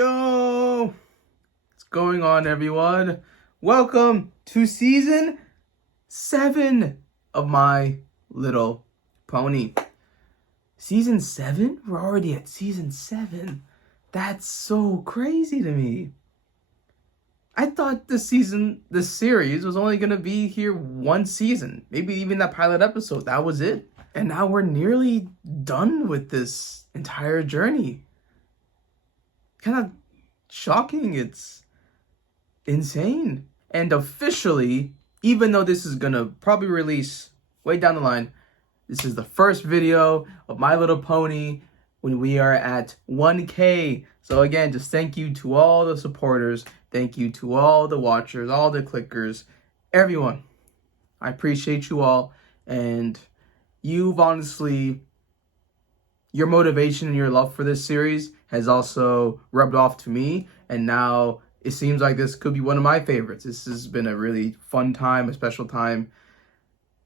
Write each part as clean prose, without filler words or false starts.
Yo! What's going on, everyone? Welcome to season 7 of My Little Pony. Season 7? We're already at season 7. That's so crazy to me. I thought this series was only gonna be here one season. Maybe even that pilot episode. That was it. And now we're nearly done with this entire journey. Kind of shocking. It's insane. And officially, even though this is gonna probably release way down the line, this is the first video of My Little Pony when we are at 1K. So again, just thank you to all the supporters. Thank you to all the watchers, all the clickers, everyone. I appreciate you all. And you've honestly, your motivation and your love for this series has also rubbed off to me. And now it seems like this could be one of my favorites. This has been a really fun time, a special time.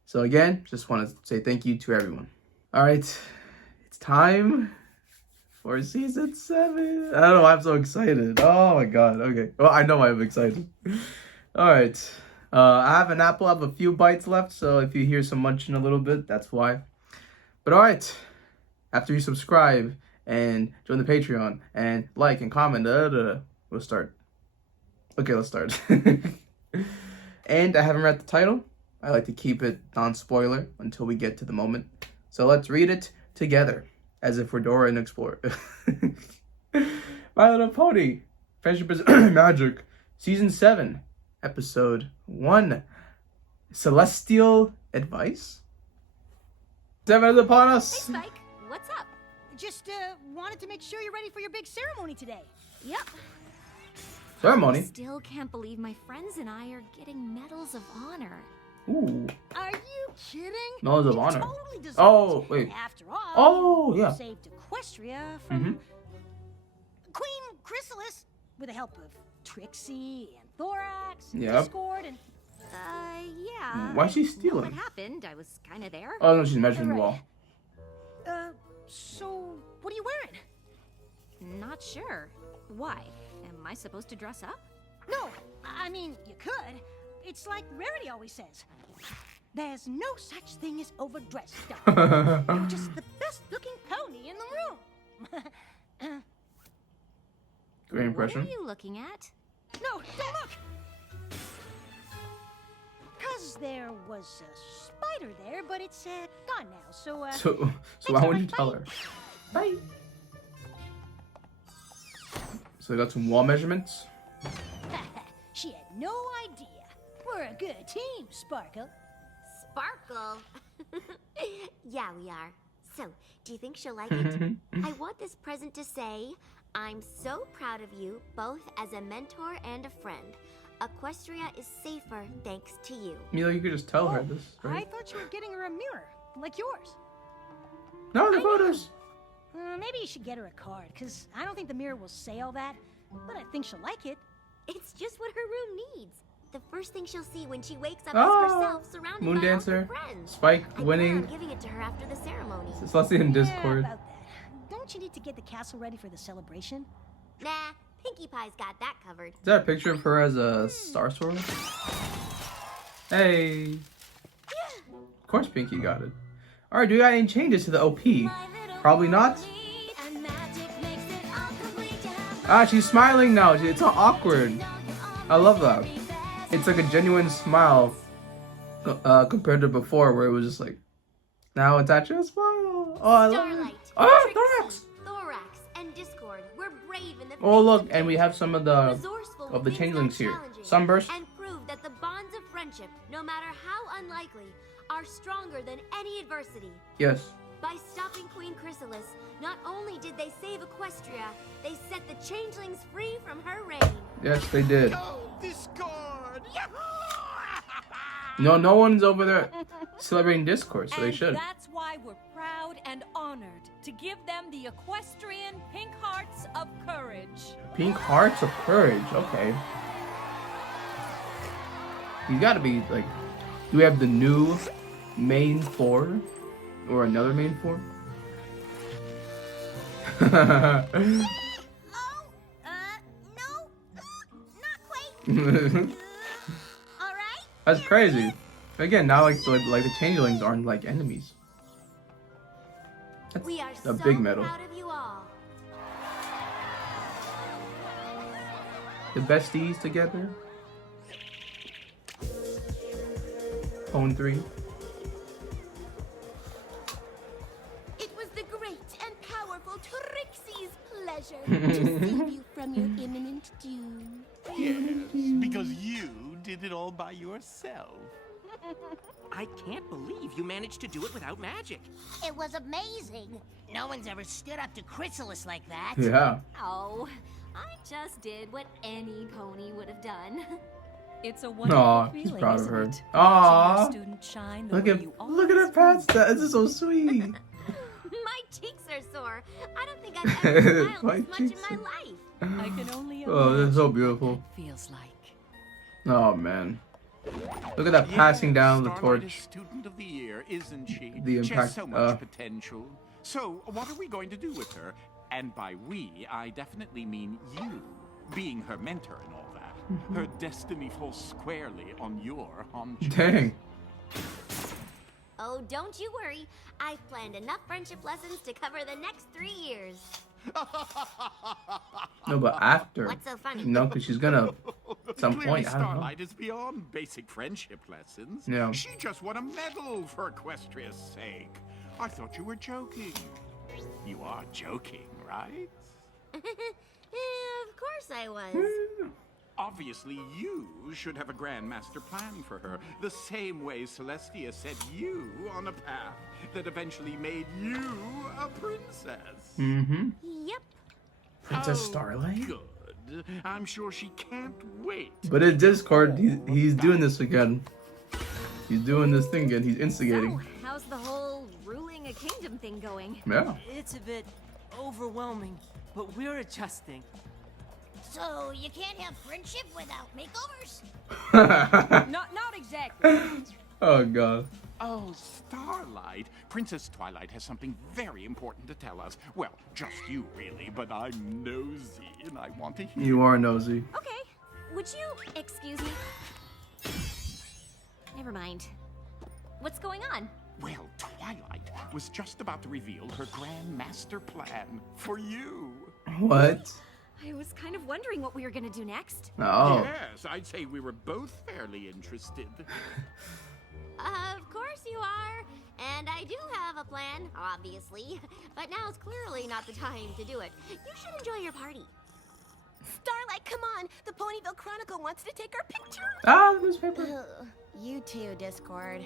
So again, just want to say thank you to everyone. All right, it's time for season 7. I don't know, I'm so excited. Oh my God, okay. Well, I know I'm excited. All right, I have an apple, I have a few bites left, so if you hear some munching a little bit, that's why. But all right, after you subscribe and join the Patreon and like and comment, we'll start. Okay, let's start. And I haven't read the title. I like to keep it non-spoiler until we get to the moment. So let's read it together, as if we're Dora and Explorer. My Little Pony, Friendship is Magic, Season 7, Episode 1, Celestial Advice? 7 is upon us! Hey, Spike, what's up? Just wanted to make sure you're ready for your big ceremony today. Yep. Ceremony? I still can't believe my friends and I are getting medals of honor. Ooh. Are you kidding? Medals of You honor. Totally deserve Oh, it. wait. After all, Oh, you yeah. saved Equestria from Queen Chrysalis with the help of Trixie and Thorax and Yep. Discord and... Yeah. Why's she What stealing? happened? I was kind of there. Oh no, she's measuring the Right. wall. So what are you wearing? Not sure. Why? Am I supposed to dress up? No, I mean, you could. It's like Rarity always says. There's no such thing as overdressed stuff. You're just the best-looking pony in the room. Great impression. What are you looking at? No, don't look! Because there was a spider there, but it's gone now, so... So why wouldn't you tell her? Bye! So I got some wall measurements. She had no idea. We're a good team, Sparkle. Sparkle? Yeah, we are. So, do you think she'll like it? I want this present to say, I'm so proud of you, both as a mentor and a friend. Equestria is safer thanks to you. Mila, you could just tell her Oh, this, I right? thought you were getting her a mirror, like yours. No, the I photos. Maybe you should get her a card, because I don't think the mirror will say all that, but I think she'll like it. It's just what her room needs. The first thing she'll see when she wakes up Oh, is herself surrounded Moon by Dancer. all her friends. Spike I winning. plan on giving it to her after the ceremony. It's Leslie in Yeah, Discord. about that. Don't you need to get the castle ready for the celebration? Nah, Pinkie Pie's got that covered. Is that a picture of her as a Star Sword? Hey. Of course Pinky got it. Alright, do we got any changes to the OP? Probably not. Ah, she's smiling now. It's not awkward. I love that. It's like a genuine smile compared to before where it was just like, now it's actually a smile. Oh, I love it. Starlight, Ah, Trixie, Thorax. Thorax, and Discord. We're brave in the Oh, face look, of and we danger, have some of the resourceful of when the things changelings got here. challenging, Sunburst. and prove that the bonds of friendship, no matter how unlikely, are stronger than any adversity. Yes. By stopping Queen Chrysalis, not only did they save Equestria, they set the changelings free from her reign. Yes, they did. Discord! No, no one's over there celebrating Discord, so they And should. that's why we're proud and honored to give them the equestrian pink hearts of courage. Pink Hearts of Courage. Okay. You gotta be like, do we have the new main four or another main four? All right. That's crazy. Again, now like the changelings aren't like enemies. That's We are a so big medal. proud of you all. The besties together. Pwn 3. It was the great and powerful Trixie's pleasure to save you from your imminent doom. Yes, because you did it all by yourself. I can't believe you managed to do it without magic. It was amazing. No one's ever stood up to Chrysalis like that. Yeah. Oh, I just did what any pony would have done. It's a wonderful Aw, feeling, he's proud of isn't her. it? Aw. Watching your student shine the Look way at you her pats. This is so sweet. My cheeks are sore. I don't think I've ever smiled My this much cheeks in are- my life. I can only Oh, they're so imagine beautiful. what that feels like. Oh man. Look at that passing down the Starlight is torch. Student of the Year, isn't she? The She impact, has so much potential. So, what are we going to do with her? And by we, I definitely mean you, being her mentor and all that. Her destiny falls squarely on your haunches. Dang. Oh, don't you worry. I've planned enough friendship lessons to cover the next 3 years. No, but after. What's so funny? No, because she's gonna at some Clearly point. I don't know. Starlight is beyond basic friendship lessons. Yeah. She just won a medal for Equestria's sake. I thought you were joking. You are joking, right? Of course I was. Obviously, you should have a grand master plan for her, the same way Celestia set you on a path that eventually made you a princess. Mm-hmm. Yep. Princess Starlight? Good. I'm sure she can't wait. But in Discord, he's doing this again. He's doing this thing again. He's instigating. So, how's the whole ruling a kingdom thing going? Yeah. It's a bit overwhelming, but we're adjusting. So you can't have friendship without makeovers? Not exactly. Oh god. Oh, Starlight. Princess Twilight has something very important to tell us. Well, just you, really, but I'm nosy and I want to hear. You are nosy. Okay, would you excuse me? Never mind. What's going on? Well, Twilight was just about to reveal her grand master plan for you. What? I was kind of wondering what we were gonna do next. Oh. Yes, I'd say we were both fairly interested. Of course you are. And I do have a plan, obviously. But now's clearly not the time to do it. You should enjoy your party. Starlight, come on! The Ponyville Chronicle wants to take our picture! Ah, newspaper. Ugh, you too, Discord.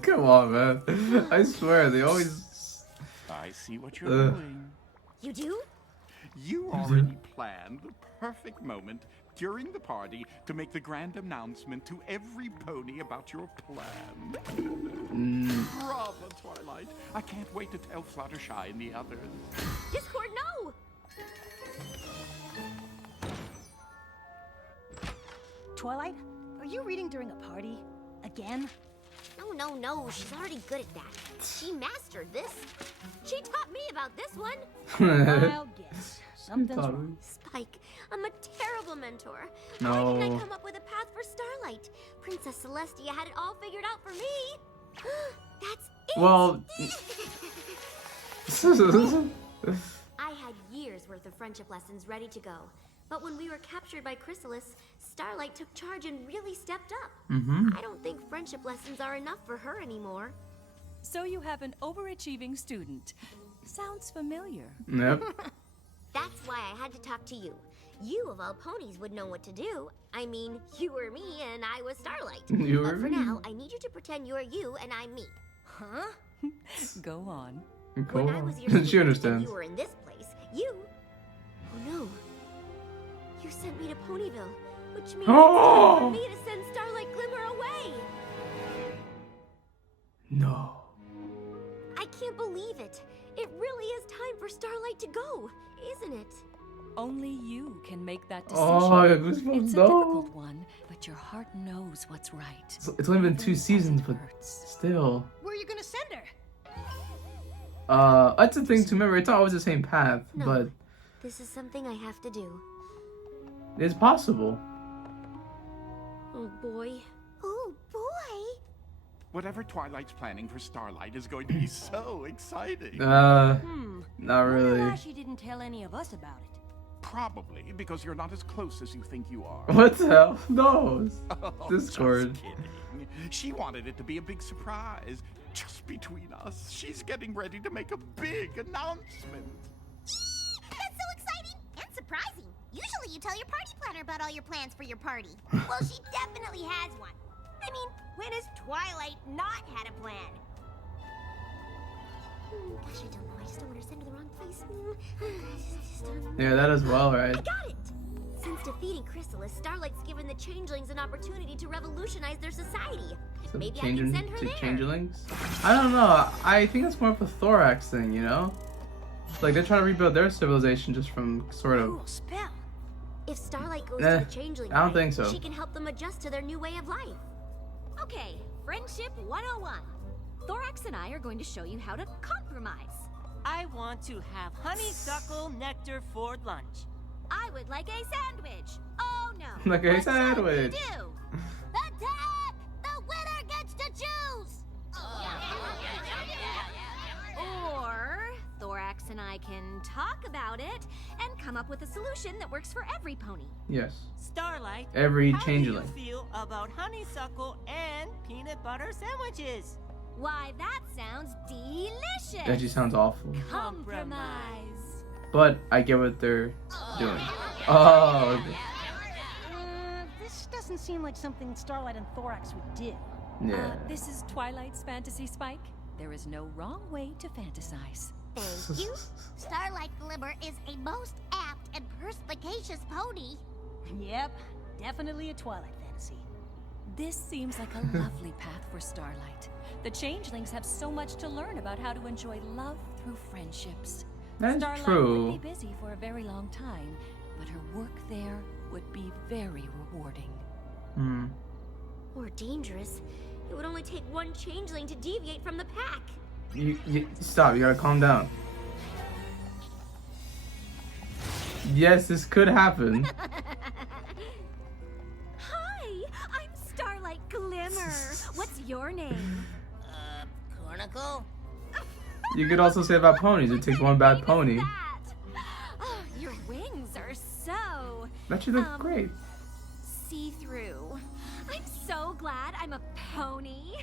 Come on, man. I swear, they always. I see what you're doing. You do? You already planned the perfect moment during the party to make the grand announcement to every pony about your plan. Bravo, Twilight. I can't wait to tell Fluttershy and the others. Discord, no! Twilight, are you reading during a party? Again? No. She's already good at that. She mastered this. She taught me about this one. I'll guess. Something's Sorry. wrong. Spike, I'm a terrible mentor. Why No. didn't I come up with a path for Starlight? Princess Celestia had it all figured out for me. That's it. Well. I had years worth of friendship lessons ready to go. But when we were captured by Chrysalis, Starlight took charge and really stepped up. I don't think friendship lessons are enough for her anymore. So you have an overachieving student. Sounds familiar. Yep. That's why I had to talk to you. You, of all ponies, would know what to do. I mean, you were me and I was Starlight. You But were for me. now, I need you to pretend you're you and I'm me. Huh? Go on. Cool. When I was your She student and understands. you were in this place, you... Oh no. You sent me to Ponyville, which means it's time for me to send Starlight Glimmer away. No. I can't believe it. It really is time for Starlight to go, isn't it? Only you can make that decision. Oh, I got goosebumps. It's a No. difficult one, but your heart knows what's right. It's only been 2 Even seasons, as it but hurts. still. Where are you gonna send her? That's the thing to remember. It's not always the same path, No. but This is something I have to do. it's possible. Oh boy. Oh boy. Whatever Twilight's planning for Starlight is going to be so exciting. Not Wonder really. why she didn't tell any of us about it. Probably because you're not as close as you think you are. What the hell? No. Oh, Discord. Just kidding. She wanted it to be a big surprise. Just between us, she's getting ready to make a big announcement. That's so exciting and surprising. Usually you tell your party planner about all your plans for your party. Well, she definitely has one. I mean, when has Twilight not had a plan? Gosh, I don't know. I just don't want to send her the wrong place. Yeah, that as well, right? I got it! Since defeating Chrysalis, Starlight's given the Changelings an opportunity to revolutionize their society. So Maybe I change can them send her to there. changelings? I don't know. I think it's more of a thorax thing, you know? Like they're trying to rebuild their civilization just from sort of. Cool spell. If Starlight goes Eh, to the Changeling I don't way, think so. she can help them adjust to their new way of life. Okay, Friendship 101. Thorax and I are going to show you how to compromise. I want to have honeysuckle nectar for lunch. I would like a sandwich. Oh no. Like a What shall we sandwich. do? Attack! The winner gets to choose! Or Thorax and I can talk about it and come up with a solution that works for every pony. Yes. Starlight, Every how changeling. do you feel about honeysuckle and peanut butter sandwiches? Why, that sounds delicious. That just sounds awful. Compromise. But I get what they're doing. Oh. Okay. This doesn't seem like something Starlight and Thorax would do. Yeah. This is Twilight's fantasy, Spike. There is no wrong way to fantasize. Thank you. Starlight Glimmer is a most apt and perspicacious pony. Yep, definitely a Twilight fantasy. This seems like a lovely path for Starlight. The changelings have so much to learn about how to enjoy love through friendships. That's Starlight true. would be busy for a very long time, but her work there would be very rewarding. Hmm. Or dangerous. It would only take one changeling to deviate from the pack. You stop. You gotta calm down. Yes, this could happen. Hi, I'm Starlight Glimmer. What's your name? Cornicle? You could also say about ponies. It takes one bad What pony. is that? Oh, your wings are so That you look great. see-through. I'm so glad I'm a pony.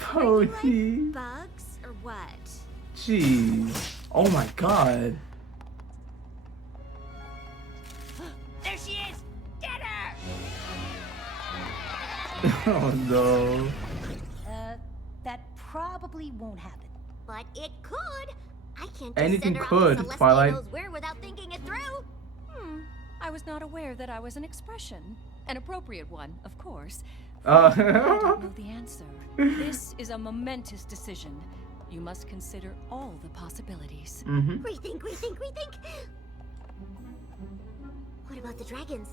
Pony. Are you like bugs or what? Jeez. Oh my god. There she is! Get her! Oh no. That probably won't happen. But it could. I can't just Anything send her could, out to Twilight. Celestia knows where without thinking it through. I was not aware that I was an expression. An appropriate one, of course. Uh. I don't know the answer. This is a momentous decision. You must consider all the possibilities. Mm-hmm. Rethink. What about the dragons?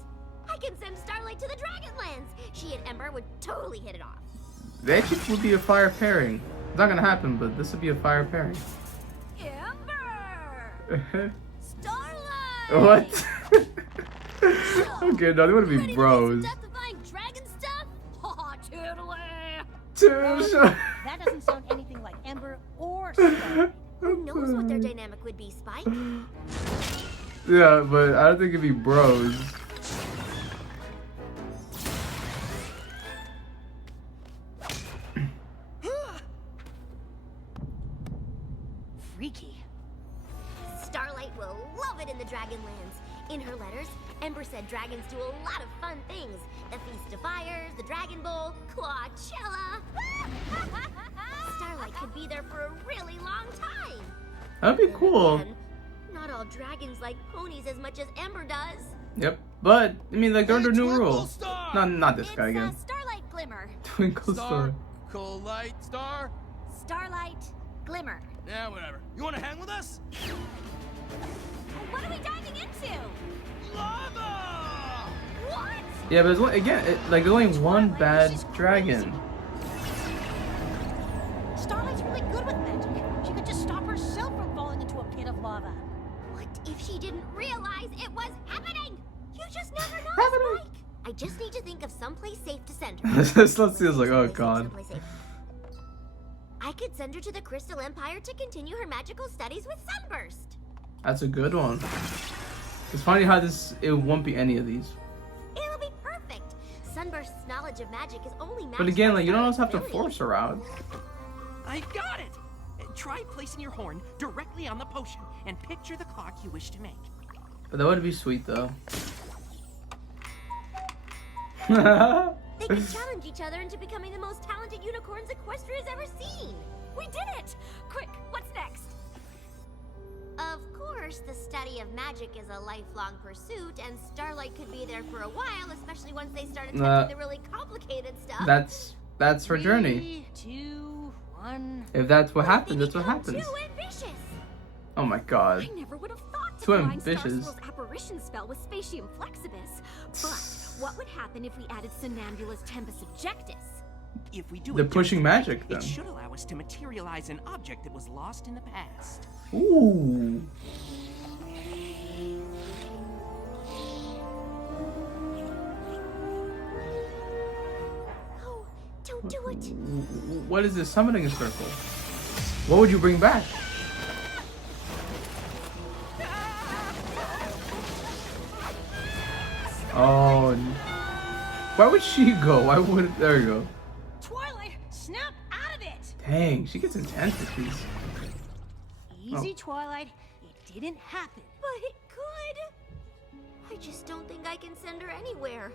I can send Starlight to the Dragonlands. She and Ember would totally hit it off. They actually would be a fire pairing. It's not gonna happen, but this would be a fire pairing. Ember! Starlight! What? Okay, no, they would be Ready bros. to get some death-defying dragon stuff? Aw, totally! Dude. That doesn't sound anything like Ember or Starlight. Who knows what their dynamic would be, Spike? Yeah, but I don't think it'd be bros. Freaky. Starlight will love it in the Dragonlands. In her letters, Ember said dragons do a lot of fun things. The Feast of Fires, the Dragon Bowl, Clawchella. Starlight could be there for a really long time. That'd be Then cool. again, not all dragons like ponies as much as Ember does. Yep. But I mean, like they're under new rule. Not this guy It's again. Starlight Glimmer. Twinkle Star. Cool light star? Starlight Glimmer. Yeah, whatever. You wanna hang with us? What are we diving into? Lava! What? Yeah, but it's only, again, like there's only one bad dragon. Starlight's really good with magic. She could just stop herself from falling into a pit of lava. What if she didn't realize it was happening? You just never know, Happening. Spike. I just need to think of someplace safe to send her. This let's see. It's like, oh god. Someplace safe. I could send her to the Crystal Empire to continue her magical studies with Sunburst. That's a good one. It's funny how it won't be any of these. It'll be perfect. Sunburst's knowledge of magic is only matched But again, by like, you don't always have Starlight's to force her out. I got it! Try placing your horn directly on the potion and picture the clock you wish to make. But that would be sweet, though. They could challenge each other into becoming the most talented unicorns Equestria's ever seen. We did it! Quick, what's next? Of course, the study of magic is a lifelong pursuit, and Starlight could be there for a while, especially once they start attempting the really complicated stuff. That's her journey. 3, 2, 1. If that's what What if happens, they that's what become happens. Too ambitious. Oh my god. I never would have thought to Too combine ambitious. Starswirl's apparition spell with Spatium Flexibus. But what would happen if we added Somnambulus Tempus Objectus? If we do They're it just pushing right, magic, then. it should allow us to materialize an object that was lost in the past. Ooh. Oh, don't do it. What is this summoning circle? What would you bring back? Oh. Why would she go? Why would... There you go. Twilight, snap out of it! Dang, she gets intense with these. Easy, Twilight. It didn't happen. But it could. I just don't think I can send her anywhere.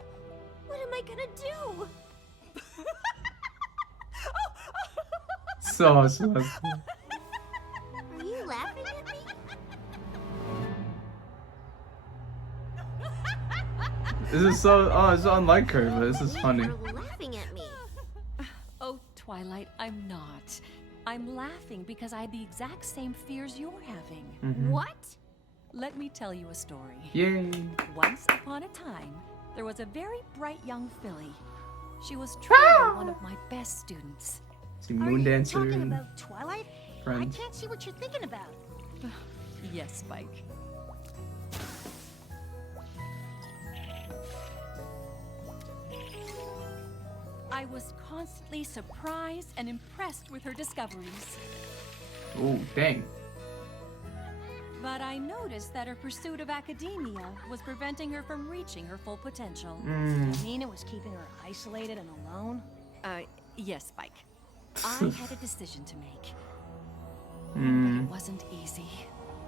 What am I gonna do? So. Are you laughing at me? This is so... Oh, it's so unlike her, but this is funny. You're laughing at me. Oh, Twilight, I'm not. I'm laughing because I had the exact same fears you're having. Mhm. What? Let me tell you a story. Yay. Once upon a time, there was a very bright young filly. She was truly one of my best students. See, Are Moon you Dancer talking and about Twilight? Friends. I can't see what you're thinking about. Yes, Spike. I was constantly surprised and impressed with her discoveries. Oh, dang. But I noticed that her pursuit of academia was preventing her from reaching her full potential. Mm. I mean, it was keeping her isolated and alone. Yes, Spike. I had a decision to make. But Mm. it wasn't easy.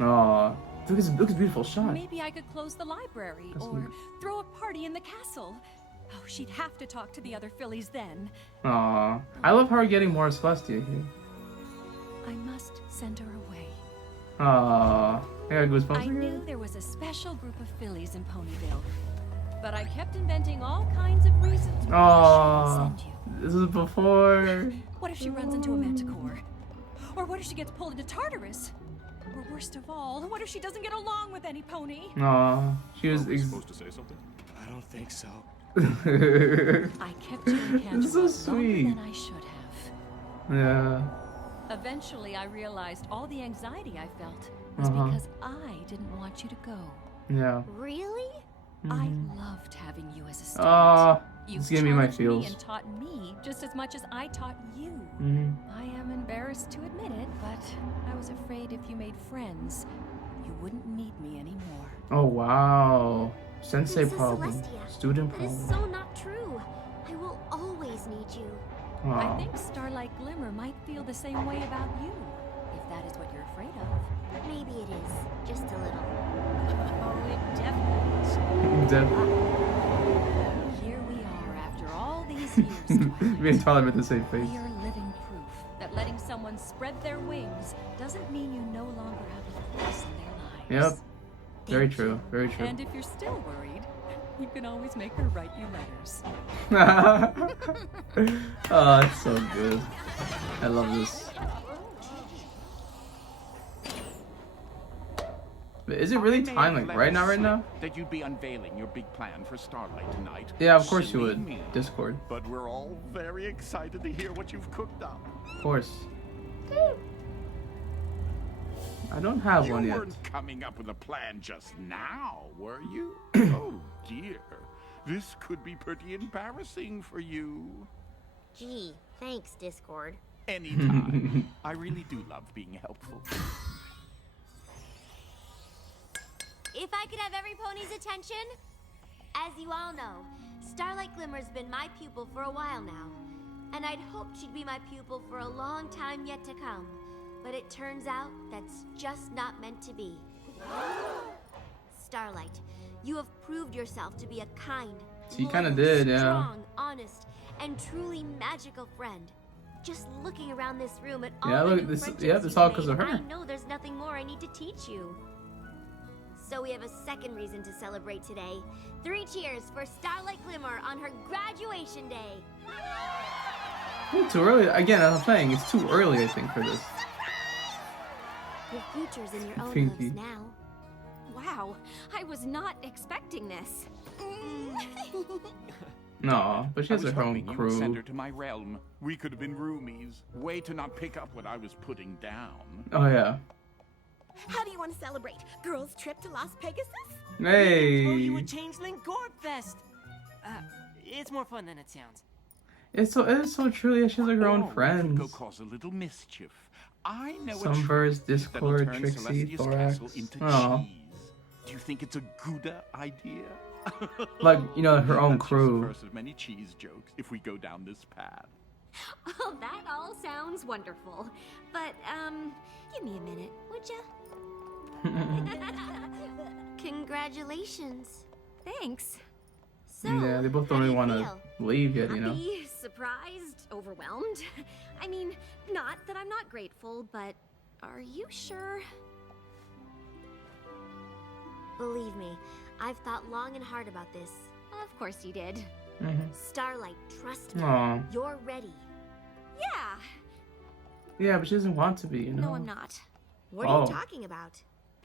Aw. Look at this beautiful shot. Maybe I could close the library That's or neat. throw a party in the castle. Oh, she'd have to talk to the other fillies then. Aw. I love her getting more Celestia here. I must send her away. Aw. I got goosebumps I knew again. there was a special group of fillies in Ponyville. But I kept inventing all kinds of reasons why I Aw. shouldn't send you. This is before. What if she runs into a manticore? Or what if she gets pulled into Tartarus? Or worst of all, what if she doesn't get along with any pony? Aw. She was. Are we supposed to say something? I don't think so. I kept you in That's so Canterlot sweet. longer than I should have. Yeah. Eventually, I realized all the anxiety I felt was Uh-huh. because I didn't want you to go. Yeah. Really? I Mhm. loved having you as a student. Aw. You It's giving me my challenged feels. and taught me just as much as I taught you. Mhm. I am embarrassed to admit it, but I was afraid if you made friends, you wouldn't need me anymore. Oh wow. Sensei Princess problem. Celestia, Student That is problem. so not true. I will always need you. I Aw. think Starlight Glimmer might feel the same way about you, if that is what you're afraid of. Maybe it is. Just a little. Oh, it definitely is. Here we are after all these years, Twilight. Me and Tyler made the same face. We are living proof that letting someone spread their wings doesn't mean you no longer have a place in their lives. Yep. Very true. Very true. And if you're still worried, you can always make her write you letters. Oh, it's so good. I love this. But is it really I may time have like let right it now? Right slip now? That you'd be unveiling your big plan for Starlight tonight. Yeah, of course you Silly would. me. Discord, But we're all very excited to hear what you've cooked up. of course. I don't have You one yet. weren't coming up with a plan just now, were you? Oh dear. This could be pretty embarrassing for you. Gee, thanks, Discord. Anytime. I really do love being helpful. If I could have every pony's attention? As you all know, Starlight Glimmer's been my pupil for a while now. And I'd hoped she'd be my pupil for a long time yet to come. But it turns out that's just not meant to be. Starlight, you have proved yourself to be a kind, She kinda loyal, did, yeah. strong, honest, and truly magical friend. Just looking around this room at all Yeah, the look new at this. friendships Yeah, this you've all because made, of her. I know there's nothing more I need to teach you. So we have a second reason to celebrate today. 3 cheers for Starlight Glimmer on her graduation day. Too early. Again, I'm saying it's too early, I think, for this. Your future's in your own Pinky. hands now. Wow, I was not expecting this. No, but she I has was her own hoping you would send crew. her to my realm. We could have been roomies. Way to not pick up what I was putting down. Oh yeah. How do you want to celebrate? Girls' trip to Las Pegasus? Throw you a Hey. changeling gourd fest. It's more fun than it sounds. It is so true. Yeah, she has like her Or own we could friends. go cause a little mischief. I know a Sunburst, trick Discord, that'll turn Trixie, Celestia's Thorax. castle into Aw. cheese. Do you think it's a good idea? Like, you know, her own That's just crew. the first of many cheese jokes if we go down this path. Oh, that all sounds wonderful. But, give me a minute, would ya? Congratulations. Thanks. So, Yeah, they both how don't do really you want to feel? leave yet, you know. Happy, surprised, overwhelmed. I mean, not that I'm not grateful, but are you sure? Believe me, I've thought long and hard about this. Of course you did. Starlight, trust me. Aw. You're ready. Yeah. Yeah, but she doesn't want to be, you know. No, I'm not. What are Oh. you talking about?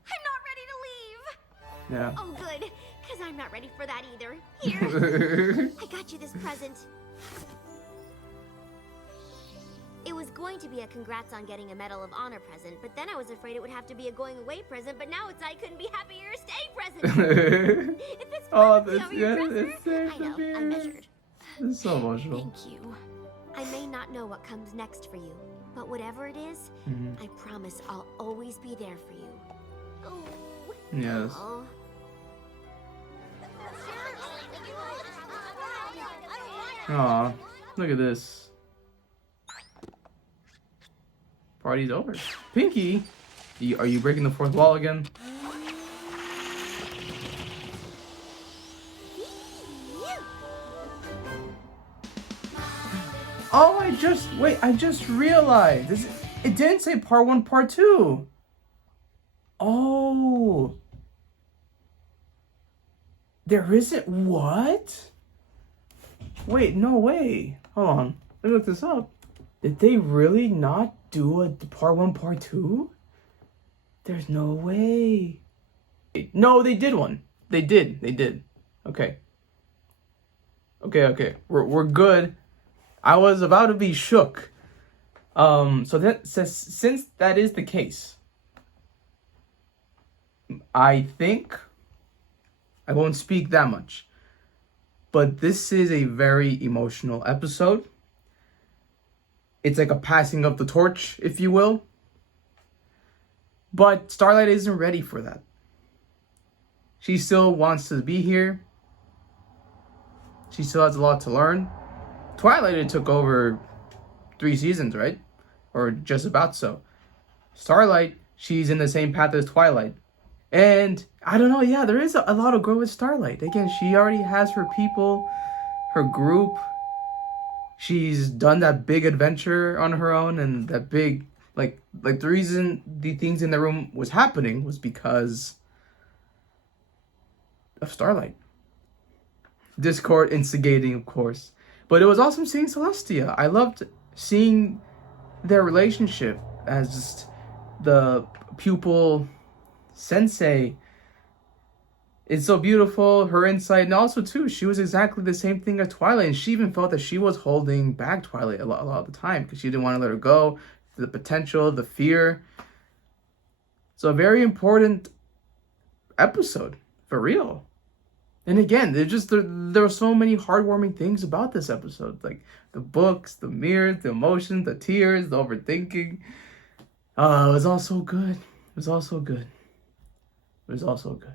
I'm not ready to leave. Yeah. Oh, good, because I'm not ready for that either. Here, I got you this present. It was going to be a congrats on getting a Medal of Honor present, but then I was afraid it would have to be a going away present, but now it's I couldn't be happier to stay present. It fits Oh, perfectly that's over your yeah, dresser. it's so I know, I severe. measured. It's so emotional. Thank you. I may not know what comes next for you, but whatever it is, I promise I'll always be there for you. Oh. Yes. Oh. Aw, look at this. Party's over. Pinky, are you breaking the fourth wall again? Oh, I just realized. It didn't say part 1, part 2. Oh. There isn't, what? Wait, no way. Hold on. Let me look this up. Did they really not do a part 1, part 2? There's no way. No, they did one. They did. Okay. Okay. We're good. I was about to be shook. So that says, since that is the case, I think I won't speak that much. But this is a very emotional episode. It's like a passing of the torch, if you will. But Starlight isn't ready for that. She still wants to be here. She still has a lot to learn. Twilight, it took over 3 seasons, right? Or just about so. Starlight, she's in the same path as Twilight. And I don't know, yeah, there is a lot of growth with Starlight. Again, she already has her people, her group. She's done that big adventure on her own, and that big, like the reason the things in the room was happening was because of Starlight. Discord instigating, of course. But it was awesome seeing Celestia. I loved seeing their relationship as just the pupil sensei. It's so beautiful, her insight, and also too, she was exactly the same thing as Twilight, and she even felt that she was holding back Twilight a lot of the time because she didn't want to let her go, the potential, the fear. So a very important episode, for real. And again, there were so many heartwarming things about this episode, like the books, the mirrors, the emotions, the tears, the overthinking. It was all so good. It was all so good. It was all so good.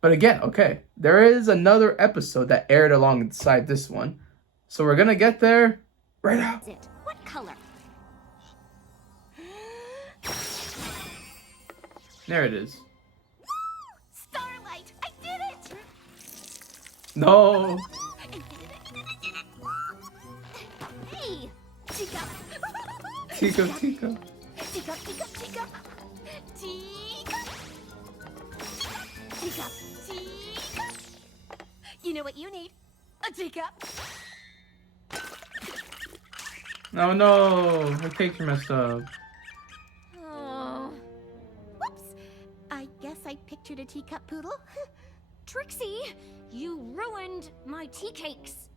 But again, okay, there is another episode that aired alongside this one, so we're gonna get there right now. What color? There it is. Starlight, I did it! No. Hey, Teacup. Tico. Teacup, teacup, teacup. Teacup. Teacup, teacup. You know what you need? A teacup. Oh no, my picture messed up. Oh. Whoops. I guess I pictured a teacup poodle. Trixie, you ruined my tea cakes.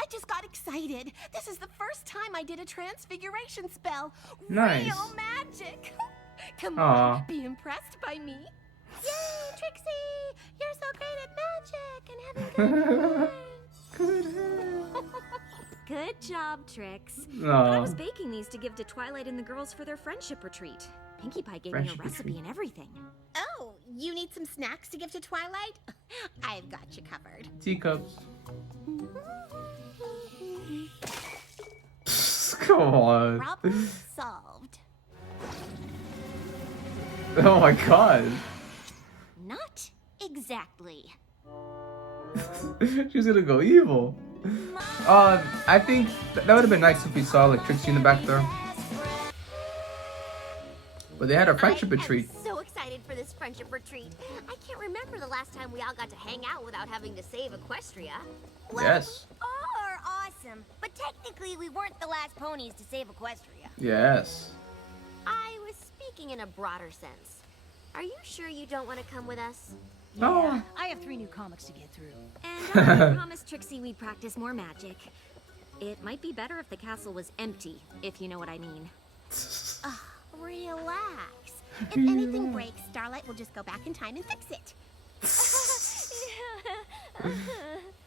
I just got excited. This is the first time I did a transfiguration spell. Nice. Real magic. Come Aw. on, be impressed by me. Yay, Trixie! You're so great at magic and having good fun. Good job, Trix. But I No. was baking these to give to Twilight and the girls for their friendship retreat. Pinkie Pie gave me Friendship a recipe retreat. and everything. Oh, you need some snacks to give to Twilight? I've got you covered. Teacups. Come on. Problem solved. Oh my god. Not exactly. She's gonna go evil. I think that would have been nice if we saw like Trixie in the back there. But they had a friendship retreat. I'm so excited for this friendship retreat. I can't remember the last time we all got to hang out without having to save Equestria. Yes. Are awesome, but technically we weren't the last ponies to save Equestria. Yes. I was speaking in a broader sense. Are you sure you don't want to come with us? Oh. I have 3 new comics to get through. And I promised Trixie we'd practice more magic. It might be better if the castle was empty, if you know what I mean. Relax. If anything breaks, Starlight will just go back in time and fix it.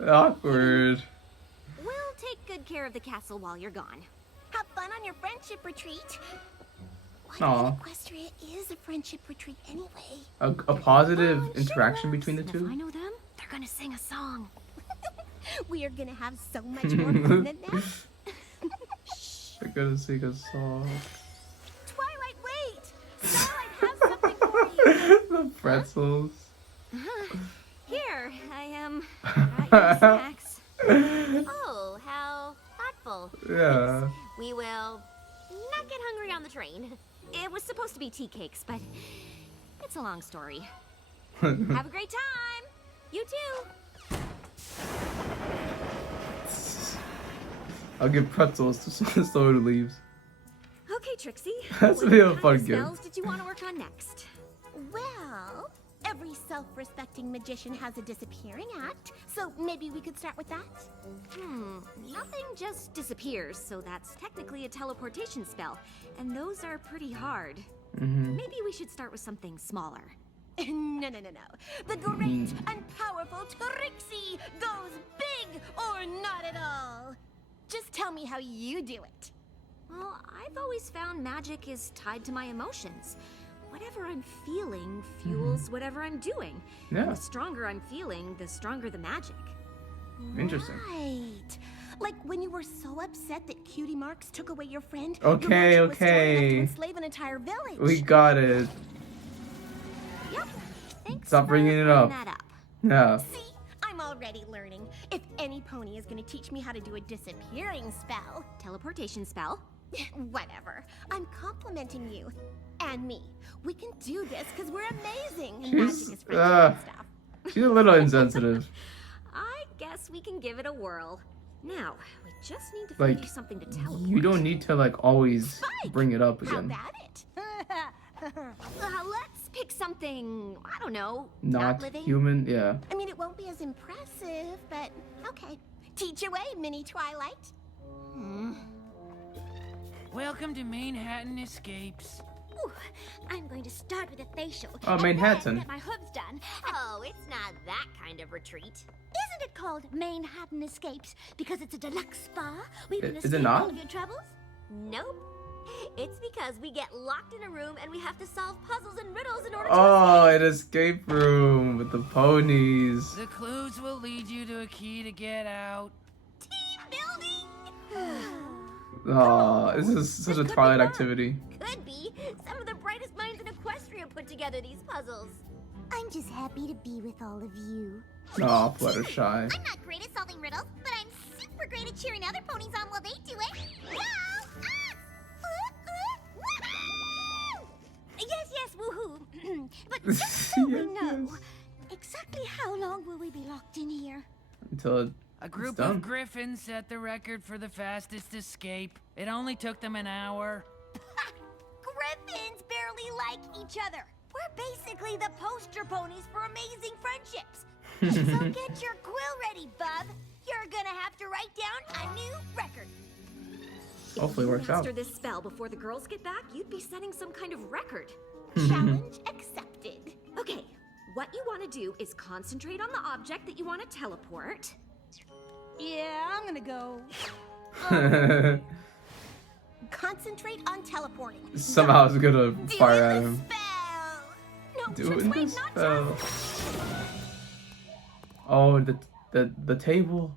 Awkward. We'll take good care of the castle while you're gone. Have fun on your friendship retreat. What Aw. if Equestria is a friendship retreat anyway? A positive interaction between the If two. I know them, they're gonna sing a song. We are gonna have so much more fun than that. They're gonna sing a song. Twilight, wait! Starlight has something for you. The pretzels. Here, I got your snacks. Oh, how thoughtful. Yeah. We will not get hungry on the train. It was supposed to be tea cakes, but it's a long story. Have a great time. You too. I'll give pretzels to someone who leaves. Okay, Trixie. That's what really a kind fun of gift. spells did you want to work on next? Well, every self-respecting magician has a disappearing act, so maybe we could start with that. Nothing just disappears, so that's technically a teleportation spell, and those are pretty hard. Maybe we should start with something smaller. No. The great and powerful Trixie goes big or not at all. Just tell me how you do it. Well, I've always found magic is tied to my emotions. Whatever I'm feeling fuels whatever I'm doing. Yeah. And the stronger I'm feeling, the stronger the magic. Interesting. Right. Like when you were so upset that Cutie Marks took away your friend. Okay, your magic was strong enough okay. to enslave an entire village. We got it. Yep. Thanks Stop for bringing it bringing up. that up. Yeah. See, I'm already learning. If any pony is going to teach me how to do a disappearing spell, Teleportation spell. whatever. I'm complimenting you and me. We can do this because we're amazing. And She's, magic is friendship and stuff. She's a little insensitive. I guess we can give it a whirl. Now, we just need to Like, figure something to teleport. You don't need to like always bring it up How again. about it? Let's pick something, I don't know, Not living. human. Yeah. I mean, it won't be as impressive, but okay. Teach away, Mini Twilight. Welcome to Manhattan Escapes. Ooh, I'm going to start with a facial. Oh, and Manhattan. then get my hooves done. Oh, it's not that kind of retreat. Isn't it called Manhattan Escapes because it's a deluxe spa where you can Is it escape not? all of your troubles? Nope. It's because we get locked in a room and we have to solve puzzles and riddles in order Oh, to an escape room with the ponies. The clues will lead you to a key to get out. Team building! Oh, this is such a could be Twilight fun. activity. Could be. Some of the brightest minds in Equestria put together these puzzles. I'm just happy to be with all of you. Oh, Fluttershy. I'm not great at solving riddles, but I'm super great at cheering other ponies on while they do it. Go us! Woohoo! Yes, woohoo. But just so we Yes, know, yes. exactly how long will we be locked in here? Until A group done. of griffins set the record for the fastest escape. It only took them an hour. Griffins barely like each other. We're basically the poster ponies for amazing friendships. So get your quill ready, bub. You're gonna have to write down a new record. Hopefully it If works you out. master this spell before the girls get back, you'd be setting some kind of record. Challenge accepted. Okay, what you want to do is concentrate on the object that you want to teleport. Yeah, I'm gonna go. Concentrate on teleporting. Somehow it's gonna fire at him. Spell. No, Doing wait, the not spell. Oh, the table.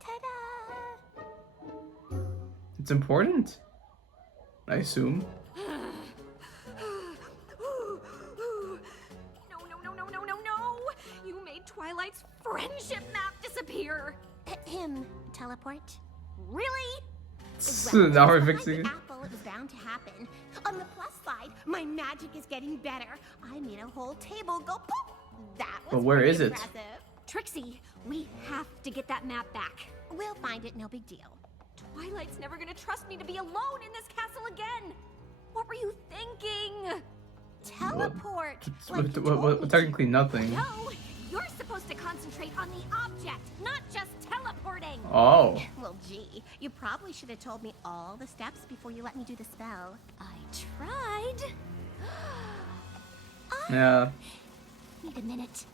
Ta-da! It's important. I assume. No. You made Twilight's friendship map disappear. Him teleport. Really? Now we're just fixing behind it. the apple, it was bound to happen. On the plus side, my magic is getting better. I made a whole table go poof. That was But where pretty is it? impressive. Trixie, we have to get that map back. We'll find it, no big deal. Twilight's never gonna trust me to be alone in this castle again. What were you thinking? Teleport. It's- like you well, told me to. technically nothing. No, you're supposed to concentrate on the object, not just teleporting. Oh. Well, gee, you probably should have told me all the steps before you let me do the spell. I tried. Yeah. Need a minute.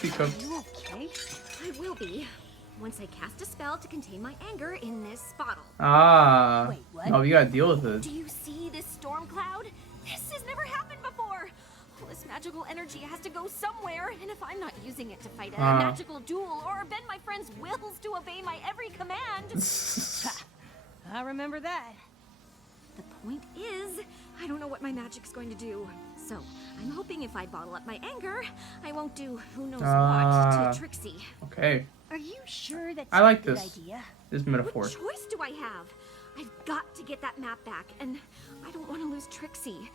Teacup. You okay? I will be. Once I cast a spell to contain my anger in this bottle. Ah. Wait, what? No, you gotta deal with it. Do you see this storm cloud? This has never happened before. All this magical energy has to go somewhere, and if I'm not using it to fight a magical duel or bend my friends' wills to obey my every command, I remember that. the point is, I don't know what my magic's going to do. So, I'm hoping if I bottle up my anger, I won't do who knows what to Trixie. Okay. Are you sure that's I like a good this. idea? This metaphor. What choice do I have? I've got to get that map back, and I don't want to lose Trixie.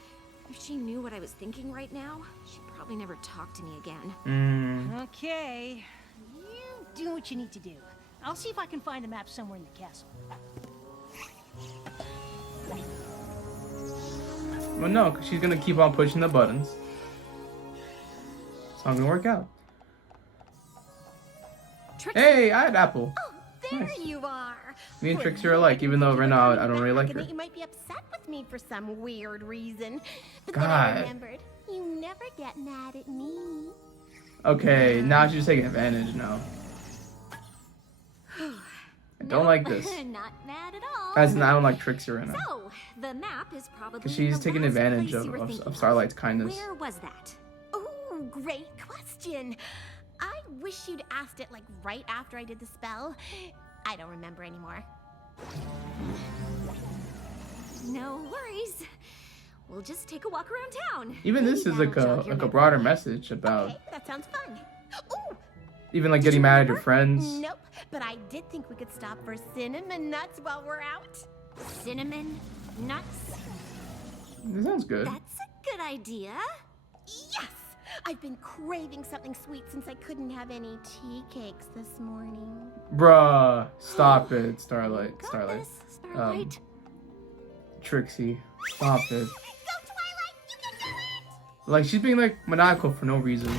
If she knew what I was thinking right now, she'd probably never talk to me again. Okay. You do what you need to do. I'll see if I can find the map somewhere in the castle. Well, no, because she's gonna keep on pushing the buttons. It's not gonna work out. Trixie! Hey, I had apple. There Nice. you are. Me and Trixie are alike, even though right now I don't really like And her. that you might be upset with me for some weird reason. But then I God. remembered, you never get mad at me. Okay, now she's taking advantage now. I don't like this. Not mad at all. Guys, I don't like Trixie right now. So, the map is probably Because she's the taking last advantage place you were of thinking Starlight's kindness. Where was that? Oh, great question. I wish you'd asked it like right after I did the spell. I don't remember anymore. No worries. We'll just take a walk around town. Even this is like that'll a jog your broader memory. message about Okay, that sounds fun. Ooh, even like did getting you mad at your remember? friends. Nope, but I did think we could stop for cinnamon nuts while we're out. Cinnamon nuts? That sounds good. That's a good idea. Yes! I've been craving something sweet since I couldn't have any tea cakes this morning. Bruh, stop it, Starlight. Got Starlight. this, Starlight. Trixie, stop it. Go, Twilight! You can do it! Like, she's being like maniacal for no reason.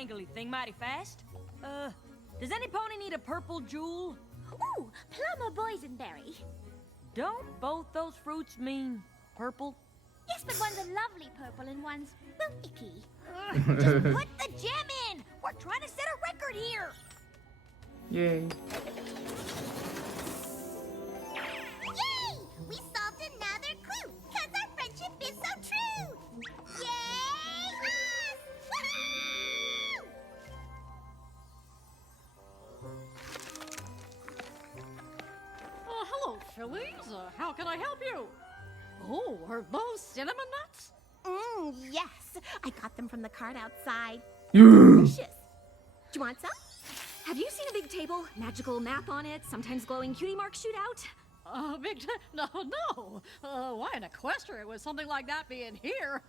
dangly thing mighty fast. Does any pony need a purple jewel? Ooh, plum or boysenberry. Don't both those fruits mean purple? Yes, but one's a lovely purple and one's, well, icky. Just put the gem in! We're trying to set a record here! Yay. Yay! We solved another clue, because our friendship is so true! Yay! Us! Woohoo! Hello, fillies. How can I help you? Oh, are those cinnamon nuts? Yes. I got them from the cart outside. Yeah. Delicious. Do you want some? Have you seen a big table? Magical map on it, sometimes glowing cutie mark shootout? No. Why in Equestria would something like that be in here?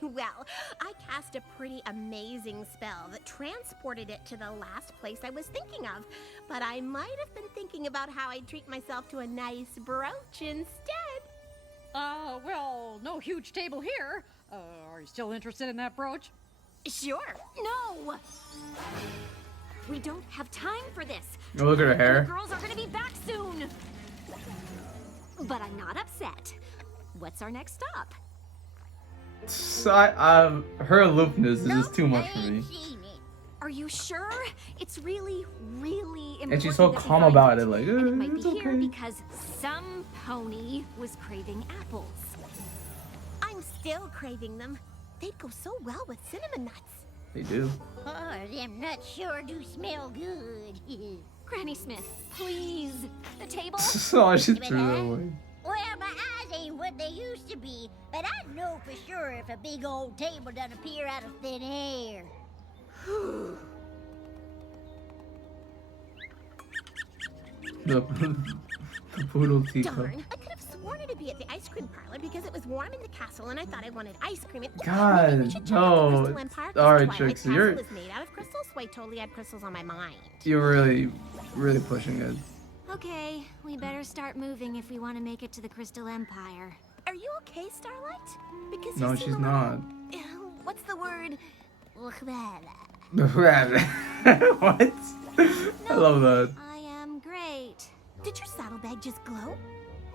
Well, I cast a pretty amazing spell that transported it to the last place I was thinking of. But I might have been thinking about how I'd treat myself to a nice brooch instead. Well, no huge table here. Are you still interested in that brooch? Sure. No! We don't have time for this. Oh, look at her The hair. girls are gonna be back soon. But I'm not upset. What's our next stop? Her aloofness is just too much for me. Are you sure? It's really, really important. And she's so that we calm find about it. it, like, And it might be it's here okay. because some pony was craving apples. I'm still craving them. They'd go so well with cinnamon nuts. They do. Oh, them nuts sure do smell good. Granny Smith, please. The table? Oh, she threw that away. Well, my eyes ain't what they used to be, but I know for sure if a big old table doesn't appear out of thin air. The poodle teacup. Darn, I could have sworn it'd be at the ice cream parlor because it was warm in the castle and I thought I wanted ice cream. And God, maybe we should check out the no. Crystal Empire, 'cause Alright, Twilight's Trixie, castle you're- is made out of crystals, so I totally had crystals on my mind. You're really, really pushing it. Okay, we better start moving if we want to make it to the Crystal Empire. Are you okay, Starlight? Because No, you seem she's a not. little- What's the word? What? I love that. I am great. Did your saddlebag just glow?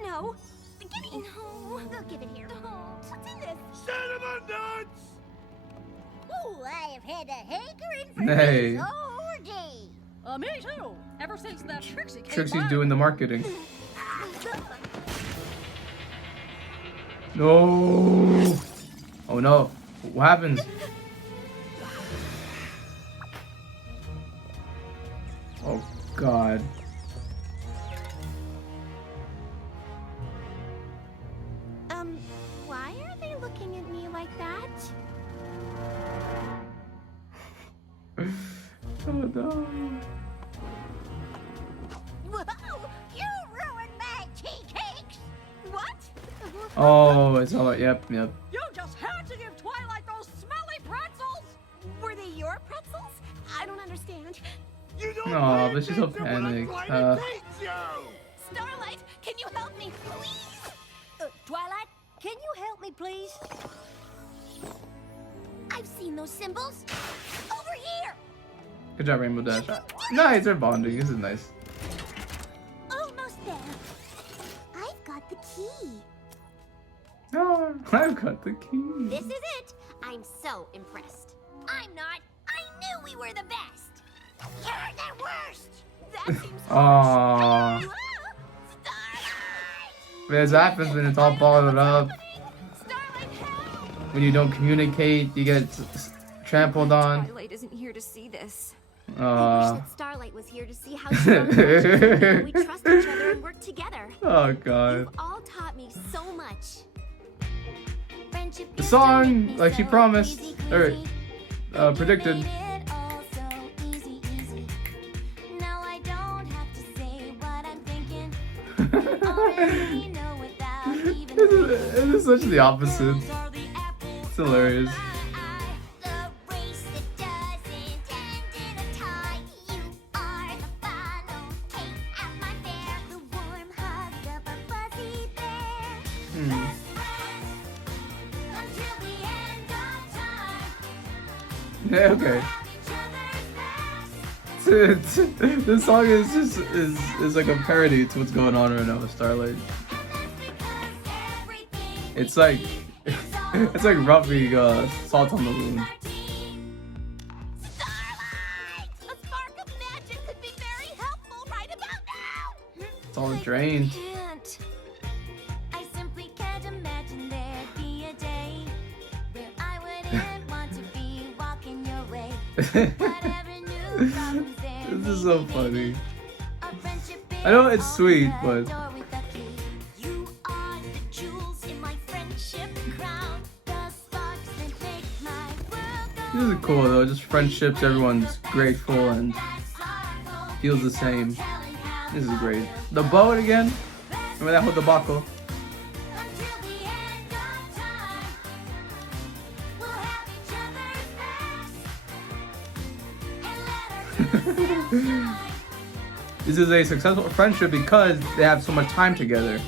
No. Give me. No. Go give it here. What's in this? Cinnamon nuts! Oh, I have had a hankering for Hey. these all day. Me too. Ever since that Trixie came Trixie's by. doing the marketing. No. Oh no. What happens? Oh God. Why are they looking at me like that? Oh no. Whoa! You ruined my tea cakes! What? Oh, it's all right. Yep. You just had to give Twilight those smelly pretzels. Were they your pretzels? I don't understand. You don't No, pay but she's so attention when I'm panicked. trying to teach you! Starlight, can you help me, please? Twilight, can you help me, please? I've seen those symbols. Over here! Good job, Rainbow Dash. Nice, they're bonding. This is nice. Almost there. I've got the key. Oh, I've got the key. This is it. I'm so impressed. I'm not. I knew we were the best. You're the worst. That seems Aww. Ah, Starlight! This happens when it's all balled up. Starlight, help! When you don't communicate, you get trampled on. Twilight isn't here to see this. I wish that Starlight was here to see how strong we trust each other and work together. Oh God. You've all taught me so much. Friendship The used to song, make me like she so promised, easy, or easy. But you predicted. made it all so easy, easy. Now I don't have to say what I'm thinking. Already know without even This is such the opposite. Those are the apples It's hilarious. of my eye. The race that doesn't end in a tie. You are the final cake at my fair. The warm hug of a fuzzy bear. Best friends until the end of time. Yeah, okay. This song is just is like a parody to what's going on right now with Starlight. It's like it's like rubbing salt on the wound. Starlight! A spark of magic could be very helpful right about now! It's all drained. Can't. I simply can't imagine there'd be a day where I wouldn't want to be walking your way. Whatever new problems there This is so funny. a friendship I know it's sweet, that but door with a key. You are the jewels in my friendship crown. The sparks that make my world go this is cool though. Just friendships, everyone's grateful and feels the same. This is great. The boat again. Remember that whole debacle? until the end of time. We'll have each other's backs and let our truth shine. This is a successful friendship because they have so much time together.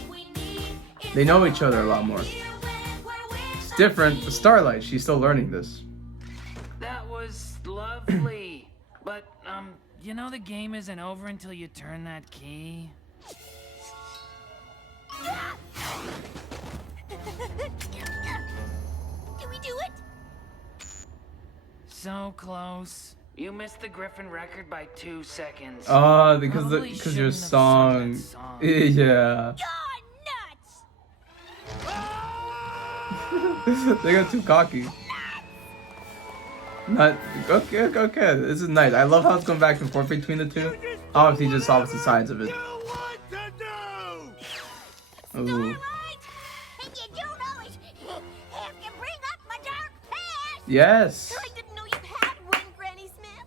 They know each other a lot more. It's different with Starlight. She's still learning this. That was lovely. But, you know the game isn't over until you turn that key? Can we do it? So close. You missed the Griffin record by 2 seconds. Oh, Probably because your shouldn't have sung song. that song. Yeah. You're nuts! They got too cocky. Not okay. This is nice. I love how it's going back and forth between the two. Obviously, just opposite sides of it. You what to do? Ooh. Starlight! And you don't always have to bring up my dark past! Yes. I didn't know you had one, Granny Smith!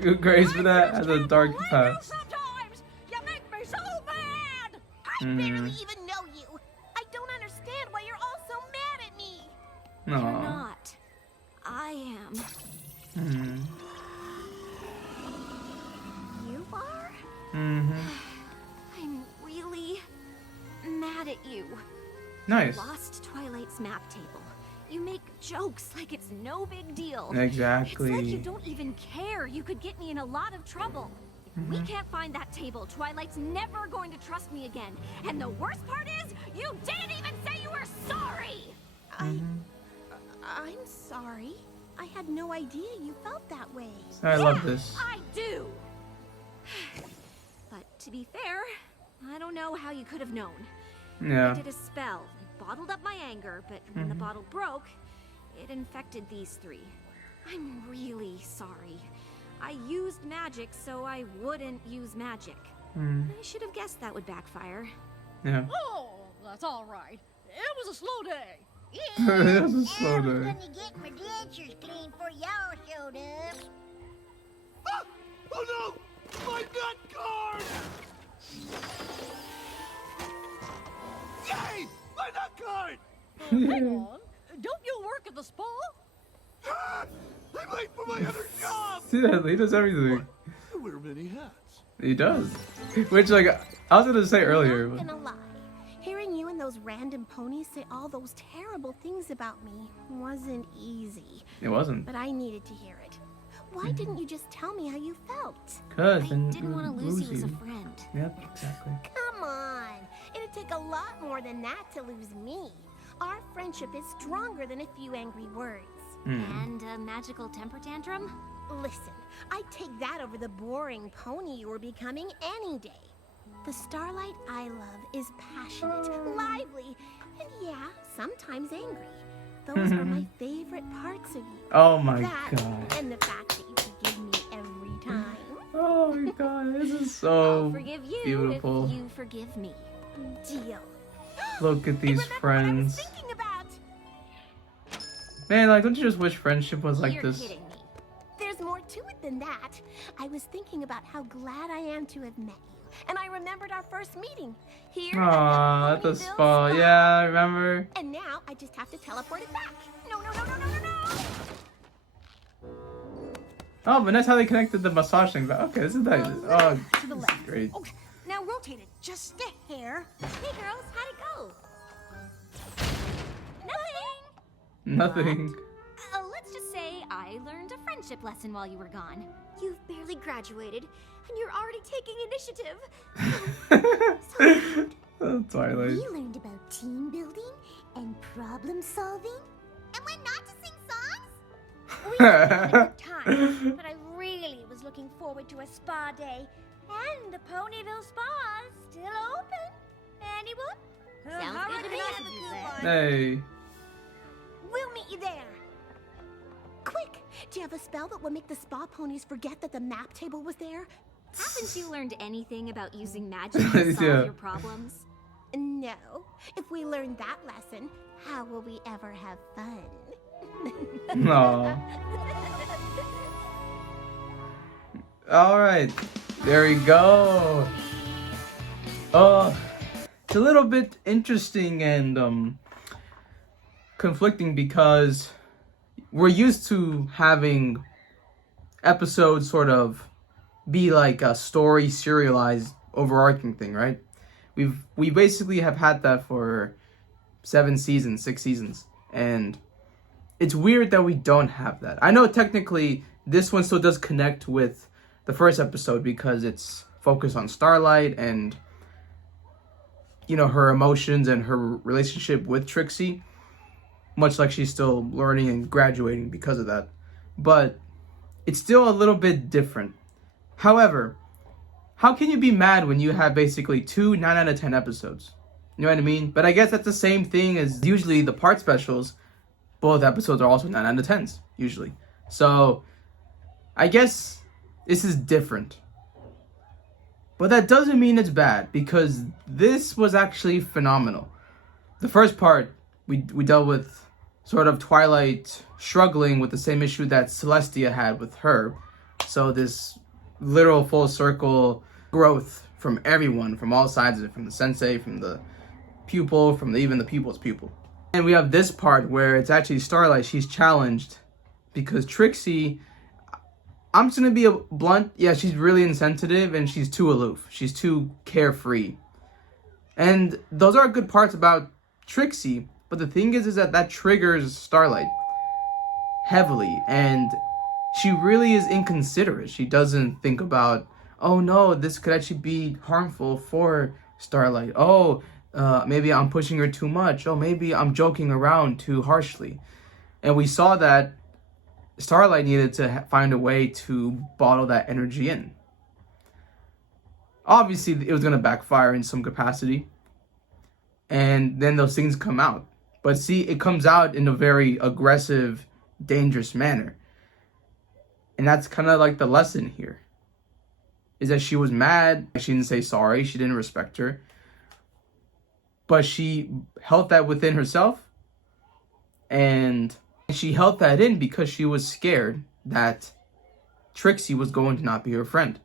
You're Grace for that has a dark past. Sometimes you make me so mad. I barely even know you. I don't understand why you're all so mad at me. You're Aw. not. I am. You are? I'm really mad at you. Nice. Lost Twilight's map table. You make jokes like it's no big deal. Exactly. It's like you don't even care. You could get me in a lot of trouble. If we can't find that table, Twilight's never going to trust me again. And the worst part is, you didn't even say you were sorry! I'm sorry. I had no idea you felt that way. I love this. I do! But to be fair, I don't know how you could have known. I Yeah. did a spell that bottled up my anger, but when the bottle broke, it infected these three. I'm really sorry. I used magic so I wouldn't use magic. I should have guessed that would backfire. Yeah. Oh, that's all right. It was a slow day. It was a slow I was day. gonna get my dentures clean before y'all showed up. Ah! Oh no! My nut card! Yay! My nut card! Hang on. Don't you work at the spa? Ah! I'm late for my other job! See that? He does everything. I wear many hats. He does. Which, like, I was gonna say earlier. I'm not But gonna lie. Hearing you and those random ponies say all those terrible things about me wasn't easy. it wasn't. But I needed to hear it. Why didn't you just tell me how you felt? Cause I then didn't want to lose you as a friend. Yep, exactly. Come on. It'd take a lot more than that to lose me. Our friendship is stronger than a few angry words. And a magical temper tantrum? Listen, I'd take that over the boring pony you were becoming any day. The Starlight I love is passionate, lively, and yeah, sometimes angry. Those are my favorite parts of you. Oh my That god. and the fact that you forgive me every time. Oh my god, this is I'll so forgive you beautiful. if you forgive me. Deal. Look at these Remember what I was friends. thinking about? Man, like, don't you just wish friendship was like You're this? kidding me. There's more to it than that. I was thinking about how glad I am to have met you. And I remembered our first meeting here Aww, at the spa. Yeah, I remember. And now I just have to teleport it back. No, no, no, no, no, no, no. Oh, but that's how they connected the massage thing. Okay, this is nice. Oh, To the this is left. great. Okay, now rotate it just a hair. Hey girls, how'd it go? Nothing. Nothing. A little I learned a friendship lesson while you were gone. You've barely graduated, and you're already taking initiative. So rude. Oh, Twilight. We learned about team building and problem solving. And when not to sing songs? We had a good time, but I really was looking forward to a spa day. And the Ponyville Spa is still open. Anyone? Sounds good to me. Have a coupon. Hey. We'll meet you there. Quick, do you have a spell that will make the spa ponies forget that the map table was there? Haven't you learned anything about using magic to solve Yeah. your problems? No. If we learn that lesson, how will we ever have fun? No. All right, there we go. It's a little bit interesting and conflicting because we're used to having episodes sort of be like a story serialized overarching thing, right? We basically have had that for 6 seasons, and it's weird that we don't have that. I know technically this one still does connect with the first episode because it's focused on Starlight and, you know, her emotions and her relationship with Trixie, much like she's still learning and graduating because of that. But it's still a little bit different. However, how can you be mad when you have basically 2 9 out of 10 episodes? You know what I mean? But I guess that's the same thing as usually the part specials. Both episodes are also 9 out of 10s, usually. So, I guess this is different. But that doesn't mean it's bad, because this was actually phenomenal. The first part, we dealt with sort of Twilight struggling with the same issue that Celestia had with her. So this literal full circle growth from everyone, from all sides of it, from the sensei, from the pupil, from even the pupil's pupil. And we have this part where it's actually Starlight. She's challenged because Trixie, I'm just going to be blunt. Yeah, she's really insensitive and she's too aloof. She's too carefree. And those are good parts about Trixie. But the thing is that triggers Starlight heavily. And she really is inconsiderate. She doesn't think about, oh no, this could actually be harmful for Starlight. Oh, maybe I'm pushing her too much. Oh, maybe I'm joking around too harshly. And we saw that Starlight needed to find a way to bottle that energy in. Obviously, it was going to backfire in some capacity. And then those things come out. But see, it comes out in a very aggressive, dangerous manner. And that's kind of like the lesson here. Is that she was mad. She didn't say sorry. She didn't respect her. But she held that within herself. And she held that in because she was scared that Trixie was going to not be her friend.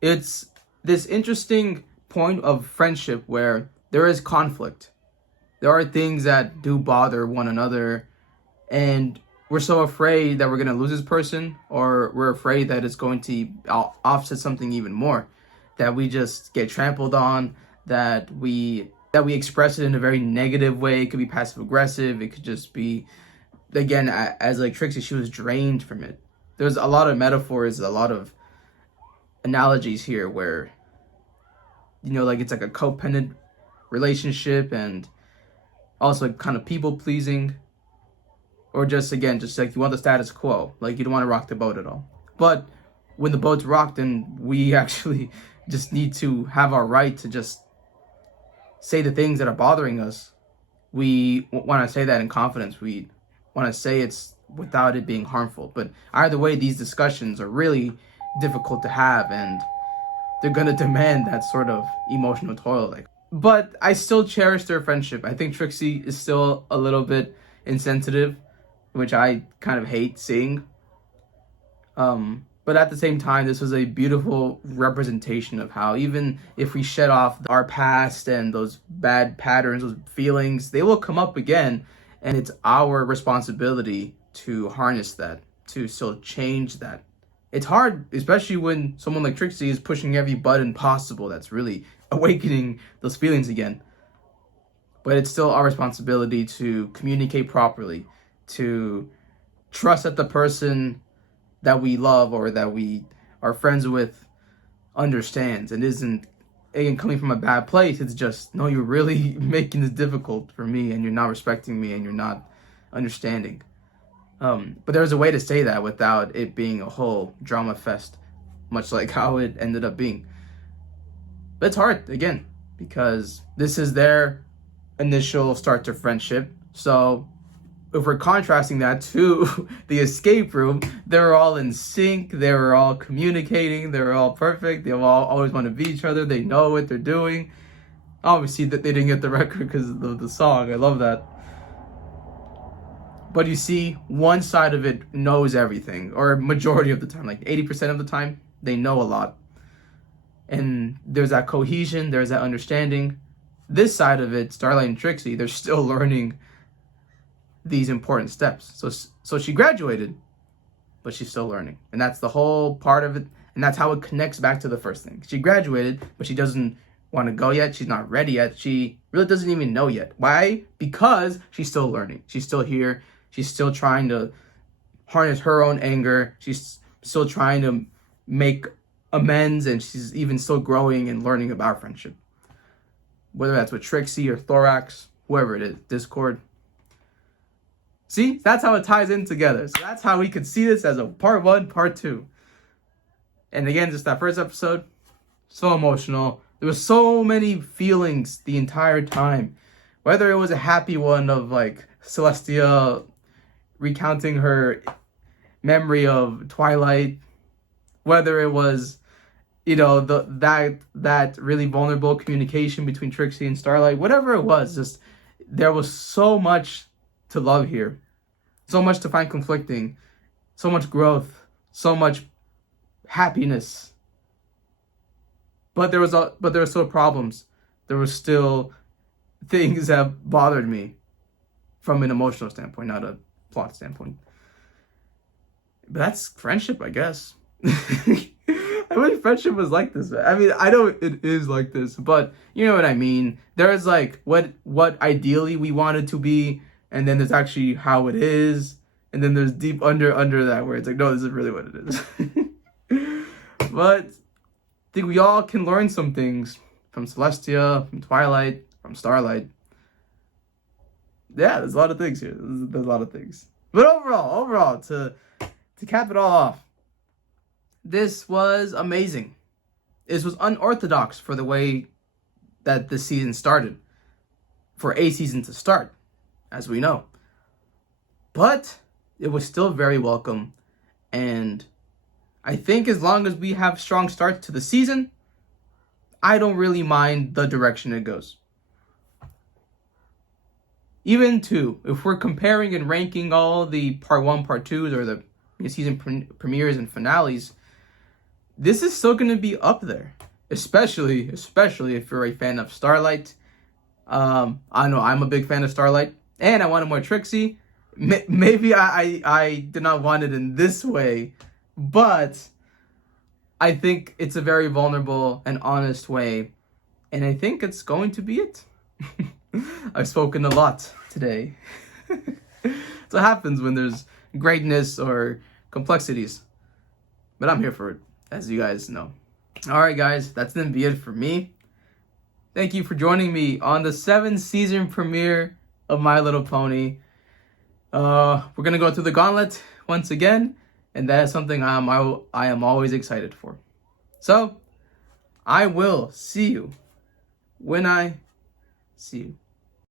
It's this interesting point of friendship where there is conflict. There are things that do bother one another. And we're so afraid that we're going to lose this person, or we're afraid that it's going to offset something even more, that we just get trampled on, that we express it in a very negative way. It could be passive aggressive. It could just be, again, as like Trixie, she was drained from it. There's a lot of metaphors, a lot of analogies here where, you know, like it's like a codependent relationship and also kind of people pleasing. Or just, again, just like you want the status quo. Like you don't want to rock the boat at all. But when the boat's rocked and we actually just need to have our right to just say the things that are bothering us, we want to say that in confidence. We want to say it's without it being harmful. But either way, these discussions are really difficult to have, and they're going to demand that sort of emotional toil. But I still cherish their friendship. I think Trixie is still a little bit insensitive, which I kind of hate seeing. But at the same time, this was a beautiful representation of how even if we shed off our past and those bad patterns, those feelings, they will come up again. And it's our responsibility to harness that, to still change that. It's hard, especially when someone like Trixie is pushing every button possible that's really awakening those feelings again. But it's still our responsibility to communicate properly, to trust that the person that we love or that we are friends with understands and isn't, again, coming from a bad place. It's just, no, you're really making this difficult for me and you're not respecting me and you're not understanding. But there's a way to say that without it being a whole drama fest, much like how it ended up being. But it's hard, again, because this is their initial start to friendship. So if we're contrasting that to the escape room, they were all in sync, they were all communicating, they were all perfect, they all always want to be each other, they know what they're doing. Obviously that they didn't get the record because of the song, I love that. But you see, one side of it knows everything, or majority of the time, like 80% of the time, they know a lot. And there's that cohesion, there's that understanding. This side of it, Starlight and Trixie, they're still learning these important steps. So she graduated, but she's still learning. And that's the whole part of it. And that's how it connects back to the first thing. She graduated, but she doesn't want to go yet. She's not ready yet. She really doesn't even know yet. Why? Because she's still learning. She's still here. She's still trying to harness her own anger. She's still trying to make amends, and she's even still growing and learning about friendship. Whether that's with Trixie or Thorax, whoever it is, Discord. See, that's how it ties in together. So that's how we could see this as a part 1, part 2. And again, just that first episode, so emotional. There was so many feelings the entire time. Whether it was a happy one of like Celestia recounting her memory of Twilight, whether it was, you know, that really vulnerable communication between Trixie and Starlight, whatever it was, just there was so much to love here, so much to find conflicting, so much growth, so much happiness. But there were still problems. There were still things that bothered me from an emotional standpoint, not a plot standpoint. But that's friendship, I guess. I wish friendship was like this. I mean, I know it is like this, but you know what I mean. There's like what ideally we want it to be, and then there's actually how it is, and then there's deep under that where it's like, no, this is really what it is. But I think we all can learn some things from Celestia, from Twilight, from Starlight. Yeah, there's a lot of things here. There's a lot of things. But overall, to cap it all off, this was amazing. This was unorthodox for the way that the season started. For a season to start, as we know. But it was still very welcome. And I think as long as we have strong starts to the season, I don't really mind the direction it goes. Even too, if we're comparing and ranking all the part 1, part 2s, or the season premieres and finales, this is still going to be up there. Especially if you're a fan of Starlight. I know I'm a big fan of Starlight, and I wanted more Trixie. Maybe I did not want it in this way, but I think it's a very vulnerable and honest way, and I think it's going to be it. I've spoken a lot today. That's what happens when there's greatness or complexities. But I'm here for it, as you guys know. Alright guys, that's going to be it for me. Thank you for joining me on the 7th season premiere of My Little Pony. We're going to go through the gauntlet once again, and that is something I am always excited for. So, I will see you when I see you.